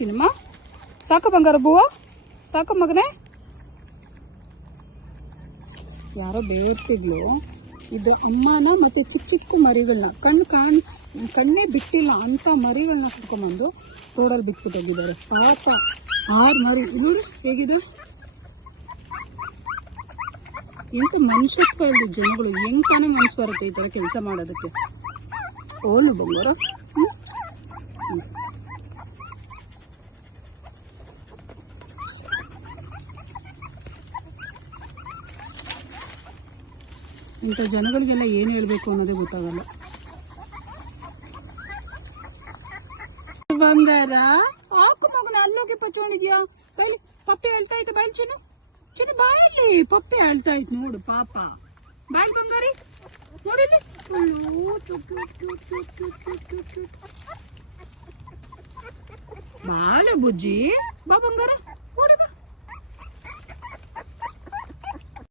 ಚಿನ್ನಮ್ಮ ಸಾಕ ಬಂಗಾರ ಬೂವ ಸಾಕ ಮಗನೇ. ಯಾರೋ ಬೇಯಿಸಿದ್ಲು ಇದು ಅಮ್ಮನ ಮತ್ತೆ ಚಿಕ್ಕ ಚಿಕ್ಕ ಮರಿಗಳನ್ನ ಕಣ್ಣೇ ಬಿಟ್ಟಿಲ್ಲ ಅಂತ ಮರಿಗಳನ್ನ ಕರ್ಕೊಂಡ್ಬಂದು ರೋಡಲ್ಲಿ ಬಿಟ್ಬಿಟ್ಟೋಗಿದ್ದಾರೆ. ಪಾಪ 6 ಮರಿ ನೋಡಿ ಹೇಗಿದೆ. ಎಂತ ಮನುಷ್ಯತ್ವ ಇಲ್ಲ ಜನಗಳು. ಹೆಂಗ್ ತಾನೇ ಮನ್ಸು ಬರುತ್ತೆ ಈ ತರ ಕೆಲಸ ಮಾಡೋದಕ್ಕೆ. ಓನು ಬಂಗಾರ ಇಂಥ ಜನಗಳಿಗೆಲ್ಲ ಏನು ಹೇಳ್ಬೇಕು ಅನ್ನೋದೇ ಗೊತ್ತಾಗಲ್ಲ. ಬಂಗಾರ ಹಾಕು ಮಗನ ಅಲ್ಲೋಗಿ ಪಚ್ಕೊಂಡಿದ್ಯಾ ಬೈಲಿ. ಪಪ್ಪೆ ಹೇಳ್ತಾ ಇತ್ತು ಬೈಲ್ ಚಿನ್ನು ಚಿನ್ನು ಬಾಯಲ್ಲಿ ಪಪ್ಪೆ ಹೇಳ್ತಾ ಇತ್ತು ನೋಡು ಪಾಪ. ಬಾಯ್ ಬಂಗಾರಿ ನೋಡಿಲಿ. ಬಾಳ ಬುಜ್ಜಿ ಬಾ ಬಂಗಾರ.